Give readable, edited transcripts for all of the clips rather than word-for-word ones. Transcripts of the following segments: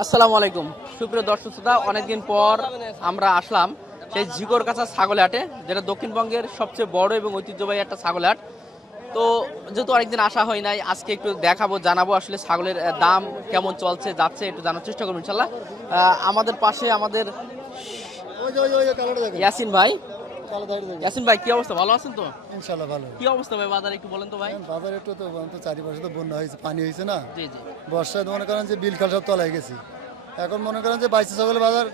আসসালামু আলাইকুম সুপ্রিয় দর্শক শ্রোতা, অনেকদিন পর আমরা আসলাম সেই ঝিকর কাছা ছাগল হাটে, যেটা দক্ষিণবঙ্গের সবচেয়ে বড় এবং ঐতিহ্যবাহী একটা ছাগল হাট। তো যেহেতু অনেকদিন আসা হয় নাই, আজকে একটু দেখাবো, জানাবো আসলে ছাগলের দাম কেমন চলছে যাচ্ছে একটু জানার চেষ্টা করবো ইনশাল্লাহ। আমাদের পাশে আমাদের ইয়াসিন ভাই। ইয়াসিন ভাই, কি অবস্থা? ভালো আছেন তো? ইনশাআল্লাহ ভালো। কি অবস্থা ভাই বাজারে একটু বলেন তো ভাই। বাজারে একটু তো চারিপাশে তো বন্যা হয়েছে, পানি হয়েছে না। জি জি বর্ষায় মনে করেন যে বিল খাল সব তলায় গেছে। এখন মনে করেন যে বাইশে ছাগলের বাজার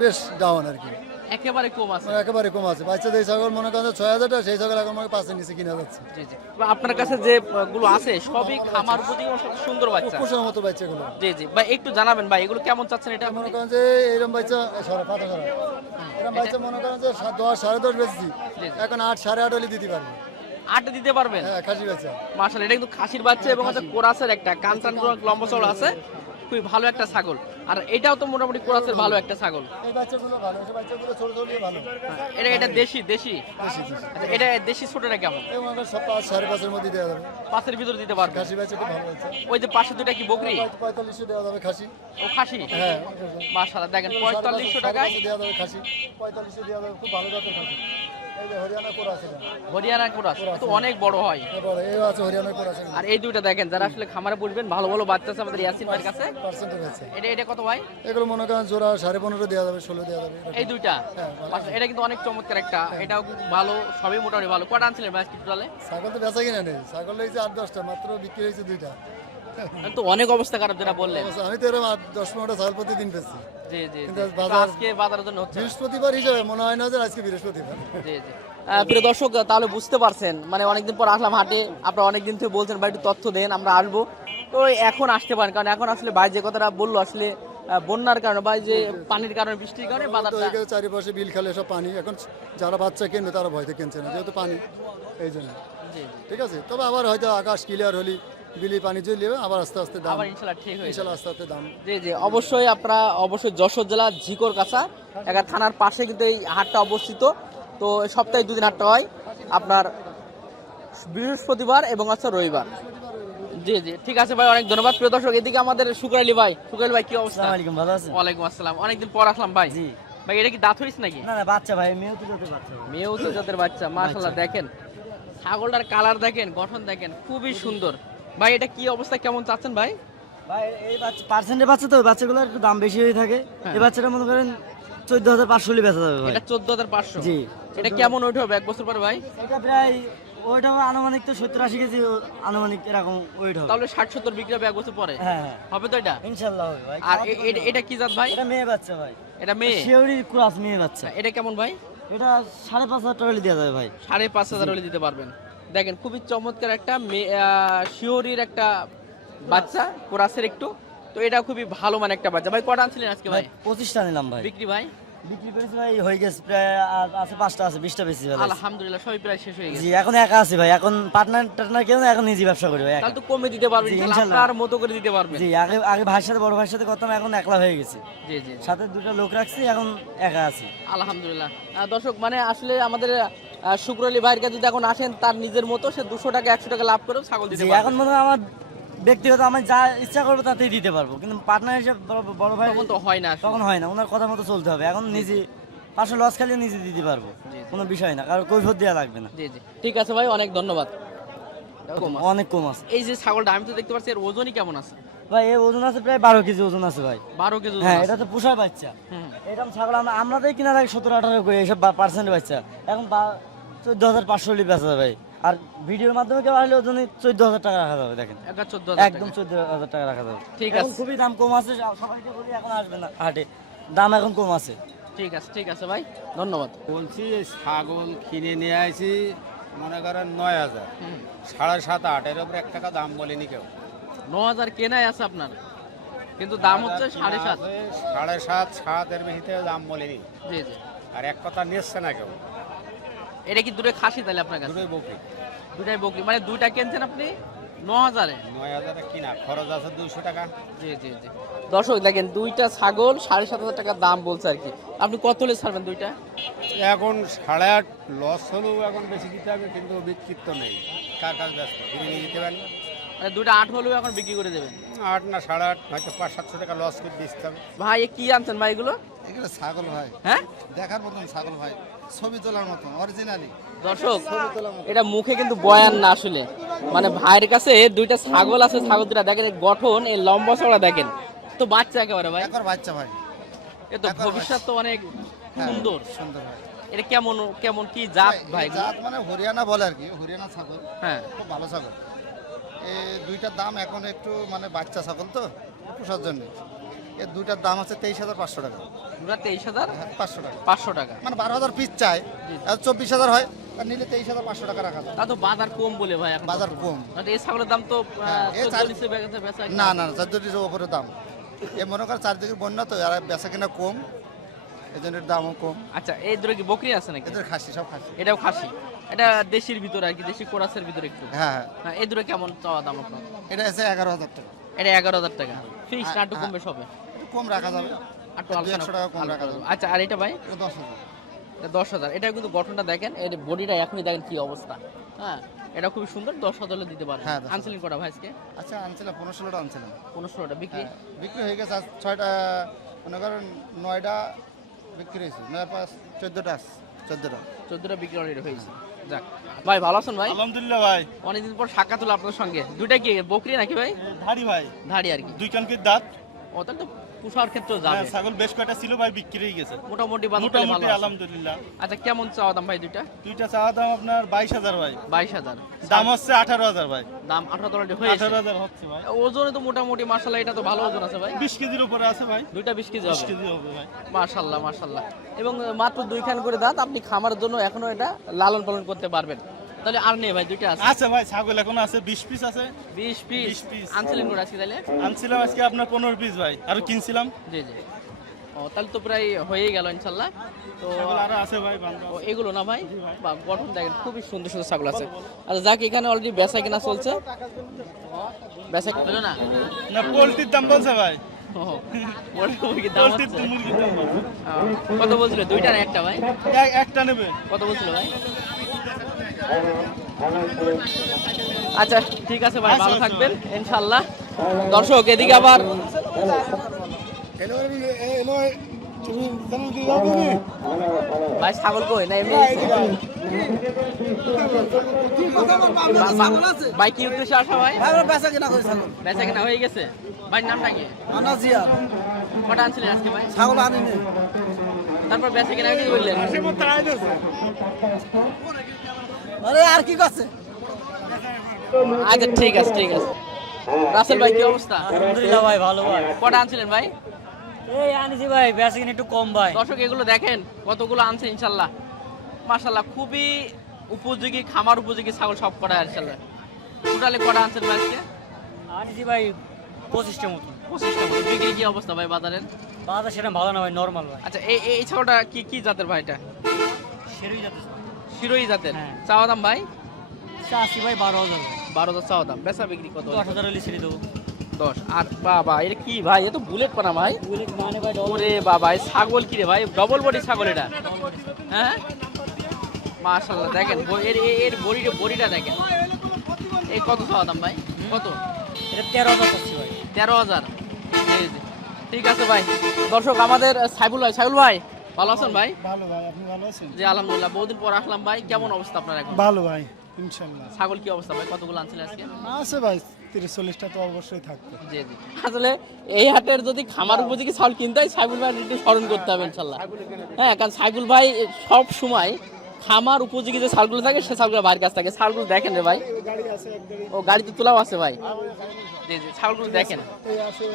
বেশ ডাউন আর কি, একেবারে কম আছে। মানে একেবারে কম আছে। বাচ্চা যে ছাগল মনে করেন যে 6,000 টাকা, সেই ছাগল এখন মনে 5-এর নিচে কিনা যাচ্ছে। জি জি আপনার কাছে যে গুলো আছে সবই খামার উপযোগী এবং সব সুন্দর বাচ্চা। কুকুরের মতো বাচ্চা এগুলো। জি জি ভাই, একটু জানাবেন ভাই এগুলো কেমন চাচ্ছেন এটা? মনে করেন যে এরকম বাচ্চা এরকম বাচ্চা মনে করেন যে 10, 10.5 বেচছি, এখন 8, 8.5 হলে দিতে পারবে। 8 দিতে পারবেন? হ্যাঁ, খাসি বাচ্চা। মাশাআল্লাহ, এটা কিন্তু খাসির বাচ্চা এবং হচ্ছে কোরাসের একটা কানটান লম্বা চওড়া আছে, খুবই ভালো একটা ছাগল। আর এটাও তো মোটামুটি কোরাসের ভালো একটা ছাগল। এই বাচ্চাগুলো ভালো, এই বাচ্চাগুলো ছোট ছোট ভালো। এটা দেশি দেশি। বেশি আচ্ছা, এটা দেশি ছোটটা কেমন? এই মনে করেন সব 5, 5.5-এর মধ্যে দেওয়া যাবে। 5 এর ভিতর দিতে পারবেন? খাসি বাচ্চা খুব ভালো বাচ্চা। ওই যে পাশে দুটা কি বকরি? 4500 দেওয়া যাবে খাসি। ও খাসি? হ্যাঁ, মাশাআল্লাহ, দেখেন 4500 টাকায় দেওয়া যাবে খাসি। 4500 দেওয়া যাবে, খুব ভালো জাতের খাসি। এই যে হরিয়ানা কোরা আছে, হরিয়ানা কোরাস তো অনেক বড় হয়। এবারে এই আছে হরিয়ানা কোরা আছে। আর এই দুইটা দেখেন, যারা আসলে খামারে বসবেন, ভালো ভালো বাচ্চা আছে আমাদের ইয়াসিন ভাইয়ের কাছে। পার্সেন্টেজ আছে। এটা কত ভাই? এগুলো মনে করেন জোড়া 15.5 দেওয়া যাবে, 16 দেওয়া যাবে। এই দুইটা? হ্যাঁ, ভালো। আচ্ছা, এটা কিন্তু অনেক চমৎকার একটা, এটাও খুব ভালো, সবই মোটামুটি ভালো। কটা আনছিলেন ভাই টোটালে? ছাগল তো বেচা কিনা নেই, ছাগল হয়েছে 8-10টা, মাত্র বিক্রি হয়েছে 2টা। তো অনেক অবস্থা খারাপ যেটা বললেন। আমি তো এরকম 8-10-15টা ছাগল প্রতিদিন বেচছি। জি জি কিন্তু জি। বাজার- আজকে বাজারের জন্য হচ্ছে না। বৃহস্পতিবার হিসাবে মনে হয় না যে আজকে বৃহস্পতিবার। জি জি প্রিয় দর্শক, তাহলে বুঝতে পারছেন, মানে অনেকদিন পর আসলাম হাটে। আপনারা অনেকদিন থেকে বলছেন ভাই একটু তথ্য দেন, আমরা আসবো। তো এখন আসতে পারেন, কারণ এখন আসলে ভাই যে কথাটা বললো, আসলে বন্যার কারণে বা যে পানির কারণে, বৃষ্টির কারণে তো বাজারটা। এখানে চারিপাশে বিল খালে সব পানি, এখন যারা বাচ্চা কিনবে তারা ভয়তে কিনছে না, যেহেতু পানি এই জন্য। জি জি ঠিক আছে, তবে আবার হয়তো আকাশ ক্লিয়ার হলি, বিলি পানি চলে যাবে, আবার আস্তে আস্তে দাম, আবার ইনশাল্লাহ ঠিক হয়ে যাবে। ইনশাল্লাহ আস্তে আস্তে দাম। জি জি অবশ্যই, আপনারা অবশ্যই যশোর জেলা ঝিকর কাছা একটা থানার পাশে কিন্তু এই হাটটা অবস্থিত। তো সপ্তাহে 2 দিন হাটটা হয়, আপনার বৃহস্পতিবার এবং হচ্ছে রবিবার। জি জি ঠিক আছে ভাই, অনেক ধন্যবাদ। প্রিয় দর্শক, এদিকে আমাদের শুকরালি ভাই। শুকরালি ভাই, কি অবস্থা? আসসালামু আলাইকুম, ভালো আছেন? ওয়ালাইকুম আসসালাম, অনেকদিন পর আসলাম ভাই। জি। ভাই এটা কি দাঁত হইছে নাকি? না না, বাচ্চা ভাই, মেয়েও তো যেতে বাচ্চা ভাই। মেয়েও তো জাতের বাচ্চা, মাশাআল্লাহ। দেখেন ছাগলটার কালার দেখেন, গঠন দেখেন, খুবই সুন্দর। ভাই এটা কি অবস্থা, কেমন চাচ্ছেন ভাই? ভাই এই বাচ্চা পার্সেন্টের বাচ্চা তো, বাচ্চাগুলোর একটু দাম বেশি হয়ে থাকে। হ্যাঁ। এই বাচ্চাটা মনে করেন 14,500 হলে বেচা যাবে ভাই। এটা 14,500? জি। এটা কেমন ওইটা হবে 1 বছর পরে ভাই? এটা প্রায় ওইটা আনুমানিক তো 70-80 কেজি আনুমানিক এরকম ওয়েট হবে। তাহলে 60-70 বিক্রি হবে 1 বছর পরে? হ্যাঁ হ্যাঁ, হবে তো এটা? ইনশাআল্লাহ হবে ভাই। আর এটা কি জাত ভাই? এটা মেয়ে বাচ্চা ভাই, এটা মেয়ে? শিওরি ক্রস মেয়ে বাচ্চা। এটা কেমন ভাই? এটা 5,500 টাকা হলে দেওয়া যাবে ভাই। 5,500 হলে দিতে পারবেন। দেখেন খুবই চমৎকার একটা শিওরির একটা বাচ্চা, কোরাসের একটু। তো এটা খুবই ভালো মানে একটা বাচ্চা। ভাই কটা আনছিলেন আজকে ভাই? 25টা নিলাম ভাই। বিক্রি ভাই? বিক্রি করেছি ভাই, হয়ে গেছে প্রায়, আর আছে 5টা আছে, 20টা বেশি ভাই। আলহামদুলিল্লাহ, সবই প্রায় শেষ হয়ে গেছে। জি, এখন একা আছি ভাই, এখন পার্টনার কেউ না, এখন নিজে ব্যবসা করি ভাই একা। তাহলে তো কমে দিতে পারবেন, জি, তাহলে ইনশাল্লাহ। আপনার মতো করে দিতে পারবেন। জি, আগে আগে ভাইয়ের সাথে, বড় ভাইয়ের সাথে করতাম, এখন একলা হয়ে গেছি। জি জি সাথে 2টা লোক রাখছি, এখন একা আছি। আলহামদুলিল্লাহ। দর্শক, মানে আসলে আমাদের শুক্রলি ভাইয়ের কাছে যদি এখন আসেন, তার নিজের মতো সে 200 টাকা 100 টাকা লাভ করেও ছাগল জি, দিতে পারবে। এখন মনে হয় আমার ব্যক্তিগত, আমি যা ইচ্ছা করবো তাতেই দিতে পারবো, কিন্তু পার্টনার হিসেবে বড় ভাই তখন তো হয় না আসলে। তখন হয় না, ওনার কথা মতো চলতে হবে। এখন নিজে 500 লস খালি নিজে দিতে পারবো, জি, জি। কোনো বিষয় না, কারণ কৈফিয়ত দেওয়া লাগবে না। জি জি ঠিক আছে ভাই, অনেক ধন্যবাদ। কম আছে। অনেক কম আছে এই যে ছাগলটা আমি তো দেখতে পাচ্ছি, এর ওজনই কেমন আছে? ভাই। এর ওজন আছে প্রায় 12 কেজি ওজন আছে ভাই। 12 কেজি ওজন হ্যাঁ, আছে। এটা তো পোষার বাচ্চা। হুম। এরকম ছাগল আমরা তো কিনা লাগে 17-18 করে, এইসব পার্সেন্ট বাচ্চা এখন 14,500 হলে বেচা যাবে ভাই। আর ভিডিওর মাধ্যমে কেউ আসলে ওজনে 14,000 টাকা রাখা যাবে। দেখেন একটা 14,000 একদম 14,000 টাকা রাখা যাবে। ঠিক এখন আছে। খুবই দাম কম আছে, সবাইকে বলি এখন আসবে না হাটে, দাম এখন কম আছে। ঠিক আছে ভাই, ধন্যবাদ। বলছি ছাগল কিনে নিয়ে আসি, মনে করেন 9,000, হুম। 7.5, 8 এর উপরে 1 টাকা দাম বলেনি কেউ। 9,000 কেনাই আছে আপনার, কিন্তু দাম হচ্ছে 7,500। 7.5, 7 এর বেশিতে দাম বলেনি, জি জি আর 1 কথা নিচ্ছে না কেউ। এটা কি দুটো খাসি তাহলে আপনার কাছে? দুটোই বকরি। দুটাই বকরি, মানে দুইটা কিনছেন আপনি 9,000-এ? 9,000 কিনা, খরচ আছে 200 টাকা। জি জি জি দর্শক দেখেন, দুইটা ছাগল 7,500 টাকা দাম বলছে আর কি। আপনি কত হলে ছাড়বেন দুইটা? এখন 8.5 লস হলেও এখন বেশি দিতে হবে, কিন্তু বিক্রিত নেই। কার কাছে ব্যস্ত কিনে নিয়ে যেতে পারেন। মানে দুইটা 8 হলেও এখন বিক্রি করে দেবেন? 8 না 8.5 হয়তো 500-700 টাকা লস করে দিতে হবে। ভাই এ কি আনছেন ভাই এগুলো? এগুলো ছাগল ভাই, হ্যাঁ দেখার মতন ছাগল ভাই, ছবি তোলার মতন অরিজিনালি। দর্শক এটা মুখে কিন্তু বয়ান না আসলে, মানে ভাইয়ের কাছে দুইটা ছাগল আছে, ছাগল দুটা দেখেন এই গঠন, এই লম্বা চড়া দেখেন, তো বাচ্চা একেবারে ভাই, একবার বাচ্চা ভাই, এ তো ভবিষ্যৎ তো অনেক হ্যাঁ, সুন্দর। সুন্দর ভাই। এটা কেমন কেমন কি জাত ভাই? এই জাত মানে হরিয়ানা বলে আর কি, হরিয়ানা ছাগল, হ্যাঁ খুব ভালো ছাগল। এই দুইটার দাম এখন একটু মানে বাচ্চা ছাগল তো পোষার জন্য, এর দুইটার দাম হচ্ছে 23,500 টাকা। দুটা 23,500 টাকা, 500 টাকা। মানে 12,000 পিস চাই, আর 24,000 হয়, আর নিলে 23,500 টাকা রাখা যায়। তা তো বাজার কম বলে ভাই এখন বাজার কম। এই ছাগলের দাম তো হ্যাঁ, এই 14 নিচে বেচা না না 14,000 উপরে দাম। এ মনে কর চারদিকের বন্যা তো, আর বেচা কিনা কম, এই জন্য এর দামও কম। আচ্ছা এই দুটো কি বকরি আছে নাকি? এদের খাসি, সব খাসি। এটাও খাসি, এটা দেশির ভিতরে আর কি, দেশি কোরাসের ভিতরে একটু। হ্যাঁ হ্যাঁ, হ্যাঁ এই দুটো কেমন চাওয়া দাম আপনার? এটা আছে 11,000 টাকা। এটা 11,000 টাকা ফিক্স, না একটু কমবে সবে? একটু কম রাখা যাবে, একটু 200 টাকা কম রাখা যাবে। আচ্ছা আর এটা ভাই? এটা 10,000। এটা 10,000। এটা কিন্তু গঠনটা দেখেন, এর বডিটা এখনই দেখেন কি অবস্থা। হ্যাঁ এটা খুবই সুন্দর, 10,000 হলে দিতে পারবেন। হ্যাঁ, 10,000 আনসেলিং করা ভাই আজকে? আচ্ছা আনছিলাম 15-16টা আনছিলাম। 15-16টা বিক্রি? হ্যাঁ, বিক্রি হয়ে গেছে, আজ 6টা, মনে করেন 9টা বিক্রি হয়েছে, 9-5 14টা আছে, 14টা। 14টা বিক্রি অলরেডি হয়েছে। যাক ভাই ভালো আছেন ভাই? আলহামদুলিল্লাহ ভাই। অনেকদিন পর সাক্ষাৎ হলো আপনার সঙ্গে। দুইটা কি বকরি নাকি ভাই? ধাড়ি ভাই, ধাড়ি আর কি। দুই কানকের দাঁত। ও তাহলে তো পুষার ক্ষেত্রেও যাবে। হ্যাঁ, ছাগল বেশ কয়টা ছিল ভাই, বিক্রি হয়ে গেছে মোটামুটি বাজার তাহলে ভালো মোটামুটি আছে। আলহামদুলিল্লাহ। আচ্ছা কেমন চাওয়া দাম ভাই দুইটা? দুইটা চাওয়া দাম আপনার 22,000 ভাই, 22,000। দাম হচ্ছে 18,000 ভাই। দাম 18 অলরেডি হয়েছে। 18,000 হচ্ছে ভাই। ওজনে তো মোটামুটি মাশাআল্লাহ এটা তো ভালো ওজন আছে ভাই। 20 কেজির উপরে আছে ভাই, দুইটা 20 কেজি 20 হবে। কেজি হবে ভাই। মাশাআল্লাহ মাশাআল্লাহ। এবং মাত্র দুইখান করে দাঁত, আপনি খামারের জন্য এখনো এটা লালন পালন করতে পারবেন। তাহলে আর নেই ভাই, দুইটা আছে। আছে ভাই, ছাগল এখন আছে 20 পিস আছে। 20 পিস 20 পিস। আনছিলেন করে আজকে তাহলে? আনছিলাম আজকে আপনার 15 পিস ভাই, আর কিনছিলাম। জি জি। ও তাহলে তো প্রায় হয়েই গেল ইনশাআল্লাহ। তো ছাগল আরো আছে ভাই, বান্ধব। ও এগুলো না ভাই, বা গঠন দেখেন খুবই সুন্দর সুন্দর ছাগল আছে। আচ্ছা যাক, এখানে অলরেডি বেচা কিনা চলছে। বেচা কিনা না? না, পোল্ট্রির দাম বলছে ভাই, ও, বড় মুরগির দাম পোল্ট্রির হচ্ছে। মুরগির দাম বলছে। কত বলছিল? দুইটা না একটা ভাই? একটা নেবে। কত বলছিল ভাই? আচ্ছা ঠিক আছে ভাই, ভালো থাকবেন ইনশাআল্লাহ। দর্শক এদিকে আবার ভাই ছাগল কই না এমনি ভাই কি উদ্দেশ্যে আসা ভাই? বেচা কিনা করে ছাগল বেচা কিনা হয়ে গেছে ভাই? নামটা কি? আনা জিয়া কটা আনছিলেন আজকে ভাই? ছাগল আনিনি। তারপর বেচা কিনা কি বললেন? আরে আর কি করছে? আচ্ছা ঠিক আছে ঠিক আছে। রাসেল ভাই কি অবস্থা? আলহামদুলিল্লাহ ভাই, ভালো ভাই। কটা আনছিলেন ভাই? এই আনিছি ভাই, বেচা কিনা একটু কম ভাই। দর্শক এগুলো দেখেন কতগুলো আনছে ইনশাল্লাহ, মাশাল্লাহ খুবই উপযোগী, খামার উপযোগী ছাগল সব কটা ইনশাল্লাহ। টোটালি কটা আনছেন ভাই আজকে? আনিছি ভাই 25টা মতো। 25টা মতো। বিক্রি কি অবস্থা ভাই বাজারের? বাজার সেটা ভালো না ভাই, নরমাল ভাই। আচ্ছা এই এই ছাগলটা কি কি জাতের ভাই? এটা সেরই যাচ্ছে শিরোই জাতের। হ্যাঁ। চাওয়া দাম ভাই? চাষি ভাই 12,000। 12,000 চাওয়া দাম, বেচা বিক্রি কত? 10,000 হলে ছেড়ে দেবো। 10। আর বাবা এটা কি ভাই? এ তো বুলেট পানা ভাই। বুলেট মানে ভাই ডবল। ওরে বাবা এই ছাগল কি রে ভাই? ডবল বডি ছাগল এটা। হ্যাঁ মাশাআল্লাহ দেখেন এর এর বডিটা দেখেন। এই কত চাওয়া দাম ভাই? কত? এটা 13,000 চাচ্ছি ভাই। 13,000। জি জি ঠিক আছে ভাই। দর্শক আমাদের সাইবুল ভাই ভালো আছেন ভাই? ভালো ভাই, আপনি ভালো আছেন? জি আলহামদুলিল্লাহ, বহুদিন পর আসলাম ভাই। কেমন অবস্থা আপনার এখন? ভালো ভাই, ইনশাআল্লাহ ছাগল কি অবস্থা ভাই? কতগুলো আনছিলেন আজকে? আছে ভাই, 30-40টা তো অবশ্যই থাকবে। জি জি। আসলে এই হাটের যদি খামার উপযোগী ছাগল কিনতে হয়, সাইবুল ভাই একটু স্মরণ করতে হবে ইনশাল্লাহ। হ্যাঁ কারণ সাইবুল ভাই সব সময় খামার উপযোগী যে ছাগলগুলো থাকে সে ছাগলগুলো বাইরের কাছ থাকে। ছাগলগুলো দেখেন রে ভাই, ও গাড়িতে তোলাও আছে ভাই। জি জি ছাগলগুলো দেখেন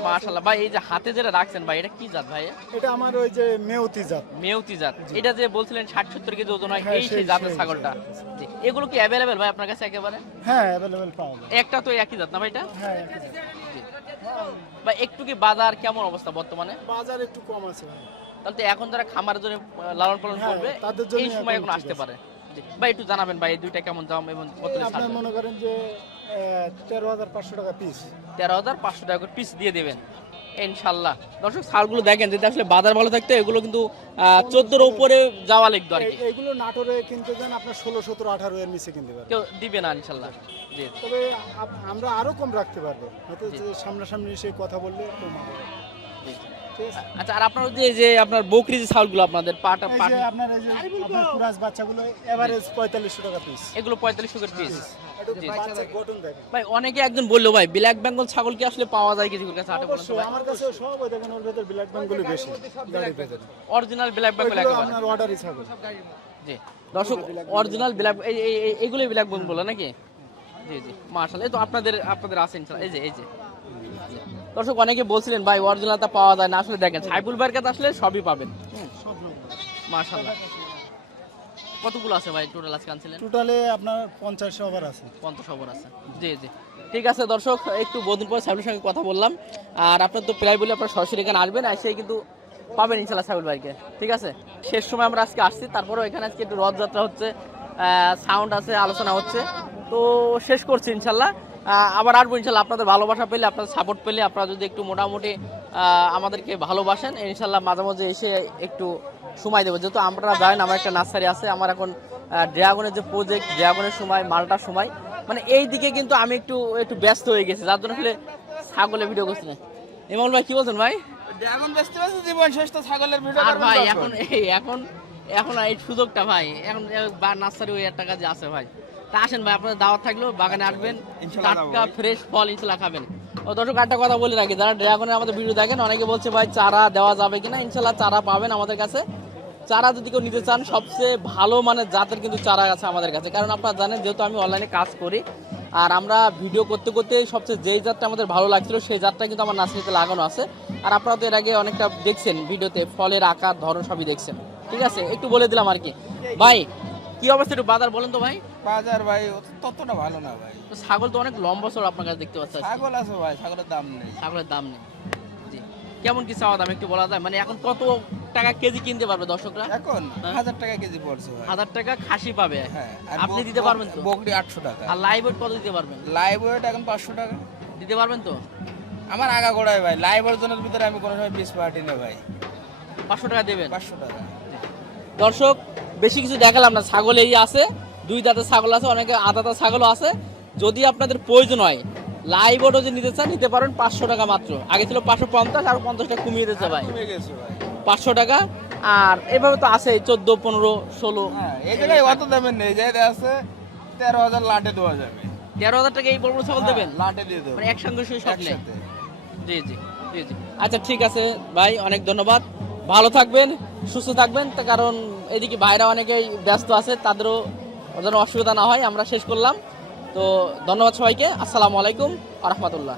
মাশাআল্লাহ ভাই। এই যে হাতে যেটা রাখছেন ভাই, এটা কি জাত ভাই? এটা আমার ওই যে মেউতি জাত। মেউতি জাত। এটা যে বলছিলেন 60-70 কেজি ওজন হয়, এই সেই জাতের ছাগলটা। জি এগুলো কি অ্যাভেলেবেল ভাই আপনার কাছে একেবারে? হ্যাঁ, অ্যাভেলেবেল পাওয়া যায়। একটা তো একই জাত না ভাই এটা? হ্যাঁ, জি ভাই একটু কি বাজার কেমন অবস্থা বর্তমানে? বাজার একটু কম আছে ভাই। তাহলে তো এখন যারা খামারের জন্য লালন পালন হ্যাঁ, করবে তাদের জন্য এই সময় এখন এখন ঠিক আসতে আছে। পারে। জি, ভাই একটু জানাবেন ভাই এই দুইটা কেমন দাম এবং কত আপনি মনে করেন যে 13,500 টাকা পিস। 13,500 টাকা করে পিস দিয়ে দেবেন। ইনশাল্লাহ। দর্শক ছাগলগুলো দেখেন, যদি আসলে বাজার ভালো থাকতো এগুলো কিন্তু 14-র উপরে যাওয়া লাগতো আর কি। এইগুলো নাটোরে কিনতে যান আপনার 16, 17, 18 এর নিচে কিনতে পারবেন। কেউ দিবে না ইনশাল্লাহ। জি তবে আমরা আরো কম রাখতে পারবো, হয়তো যে সামনাসামনি এসে কথা বললে কম হবে। ঠিক আছে। আচ্ছা, আর আপনার যে আপনার বকরি যে ছাগলগুলো আপনাদের পাটা এই যে আপনার আপনার কুরাস বাচ্চাগুলো এভারেজ 4500 টাকা পিস। এগুলো 4500 করে পিস। একটু বাচ্চা গঠন দেখেন। ভাই অনেকে একজন বললো ভাই ব্ল্যাক বেঙ্গল ছাগল কি আসলে পাওয়া যায় কিছু কাছে হাটে? বলেন তো অবশ্যই ভাই। আমার কাছে সব ওই দেখেন, ওর ভেতর ব্ল্যাক বেঙ্গলি বেশি গাড়ি ভেতর। অরিজিনাল ব্ল্যাক বেঙ্গল ওইগুলো একেবারে। আপনার অর্ডারই ছাগল। জি দর্শক, অরিজিনাল ব্ল্যাক এইগুলোই ব্ল্যাক বেঙ্গল বলে নাকি? জি জি মাশাআল্লাহ। এই তো আপনাদের আছে ইনশাআল্লাহ। এই যে জি। দর্শক অনেকে বলছিলেন ভাই অরিজিনালটা পাওয়া যায় না, আসলে দেখেন সাইফুল ভাইয়ের কাছে আসলে সবই পাবেন। মাশাআল্লাহ। কতগুলো আছে ভাই টোটাল আজকে আনছিলেন? টোটালে আপনার 50 ওভার আছে। 50 ওভার আছে। জি জি ঠিক আছে দর্শক, একটু বহুদিন পর সাইফুলের সঙ্গে কথা বললাম। আর আপনার তো প্রায় বলে আপনার সরাসরি এখানে আসবেন, এসে কিন্তু পাবেন ইনশাআল্লাহ সাইফুল ভাইকে। ঠিক আছে, শেষ সময় আমরা আজকে আসছি, তারপরেও এখানে আজকে একটু রথযাত্রা হচ্ছে, সাউন্ড আছে, আলোচনা হচ্ছে, তো শেষ করছি ইনশাআল্লাহ। আবার আসবো ইনশাআল্লাহ। আপনাদের ভালোবাসা পেলে, আপনাদের সাপোর্ট পেলে, আপনারা যদি একটু মোটামুটি আমাদেরকে ভালোবাসেন ইনশাআল্লাহ, মাঝে মাঝে এসে একটু সময় দেবো। যেহেতু আমরা জানেন আমার একটা নার্সারি আছে, আমার এখন ড্রাগনের যে প্রজেক্ট, ড্রাগনের সময়, মালটার সময়, মানে এই দিকে কিন্তু আমি একটু ব্যস্ত হয়ে গেছি, যার জন্য আসলে ছাগলের ভিডিও করছি না। ইমামুল ভাই কি বলছেন ভাই? ড্রাগন বেচতে বেচতে জীবন শেষ, তো ছাগলের ভিডিও আর ভাই এখন এই সুযোগটা ভাই, এখন নার্সারি ওই একটা কাজে আছে ভাই। তা আসেন ভাই, আপনাদের দাওয়াত থাকলো, বাগানে আসবেন, টাটকা ফ্রেশ ফল ইনশাআল্লাহ খাবেন। ও দর্শক একটা কথা বলে রাখি, যারা ড্রাগনের আমাদের ভিডিও দেখেন, অনেকে বলছে ভাই চারা দেওয়া যাবে কিনা, ইনশাআল্লাহ চারা পাবেন আমাদের কাছে। চারা যদি কেউ নিতে চান, সবচেয়ে ভালো মানের জাতের কিন্তু চারা আছে আমাদের কাছে। কারণ আপনারা জানেন যেহেতু আমি অনলাইনে কাজ করি, আর আমরা ভিডিও করতে করতে সবচেয়ে যেই জাতটা আমাদের ভালো লাগছিল সেই জাতটা কিন্তু আমার নার্সারিতে লাগানো আছে। আর আপনারা তো এর আগে অনেকটা দেখছেন ভিডিওতে, ফলের আকার ধরন সবই দেখছেন। ঠিক আছে, একটু বলে দিলাম আর কি। ভাই কি অবস্থা একটু বাজার বলেন তো ভাই? বাজার ভাই ততটা ভালো না ভাই। তো ছাগল তো অনেক লম্বা চড় আপনার কাছে দেখতে পাচ্ছি। ছাগল আছে ভাই, ছাগলের দাম নেই। ছাগলের দাম নেই। জি, কেমন কি চাওয়া দাম একটু বলা যায়? মানে এখন কত টাকা কেজি কিনতে পারবে দর্শকরা? এখন 1000 টাকা কেজি পড়ছে ভাই। 1000 টাকা খাসি পাবে। হ্যাঁ, আপনি দিতে পারবেন তো? বকরি 800 টাকা। আর লাইভ ওয়েট কত দিতে পারবেন? লাইভ ওয়েট এখন 500 টাকা। দিতে পারবেন তো? আমার আগা গোড়ায় ভাই, লাইভ ওজনের ভিতরে আমি কোনো সময় পিস পার্টি না ভাই। 500 টাকা দেবেন? 500 টাকা। দর্শক বেশি কিছু দেখালাম না, ছাগল এই আছে, 2 দাঁতের ছাগল আছে, অনেকে আদাতার ছাগলও আছে। যদি আপনাদের প্রয়োজন হয় লাইভ ওয়েট যদি নিতে চান, নিতে পারেন 500 টাকা মাত্র। আগে ছিল 550, আর 50 টাকা কমিয়ে দিতে ভাই, কমে গেছে ভাই 500 টাকা। আর এভাবে তো আছে 14, 15, 16। হ্যাঁ, এই জায়গায় অত দামের নেই, যাইতে আছে 13,000 লাটে দেওয়া যাবে। 13,000 টাকা এই বড় বড় ছাগল দেবেন? লাটে দিয়ে দেবো মানে একসঙ্গে সব নেই? একসাথে। জি জি জি জি আচ্ছা ঠিক আছে ভাই, অনেক ধন্যবাদ। ভালো থাকবেন, সুস্থ থাকবেন, তার কারণ এদিকে ভাইরা অনেকেই ব্যস্ত আছে, তাদেরও যেন অসুবিধা না হয়। আমরা শেষ করলাম, তো ধন্যবাদ সবাইকে। আসসালামু আলাইকুম ওয়া রাহমাতুল্লাহ।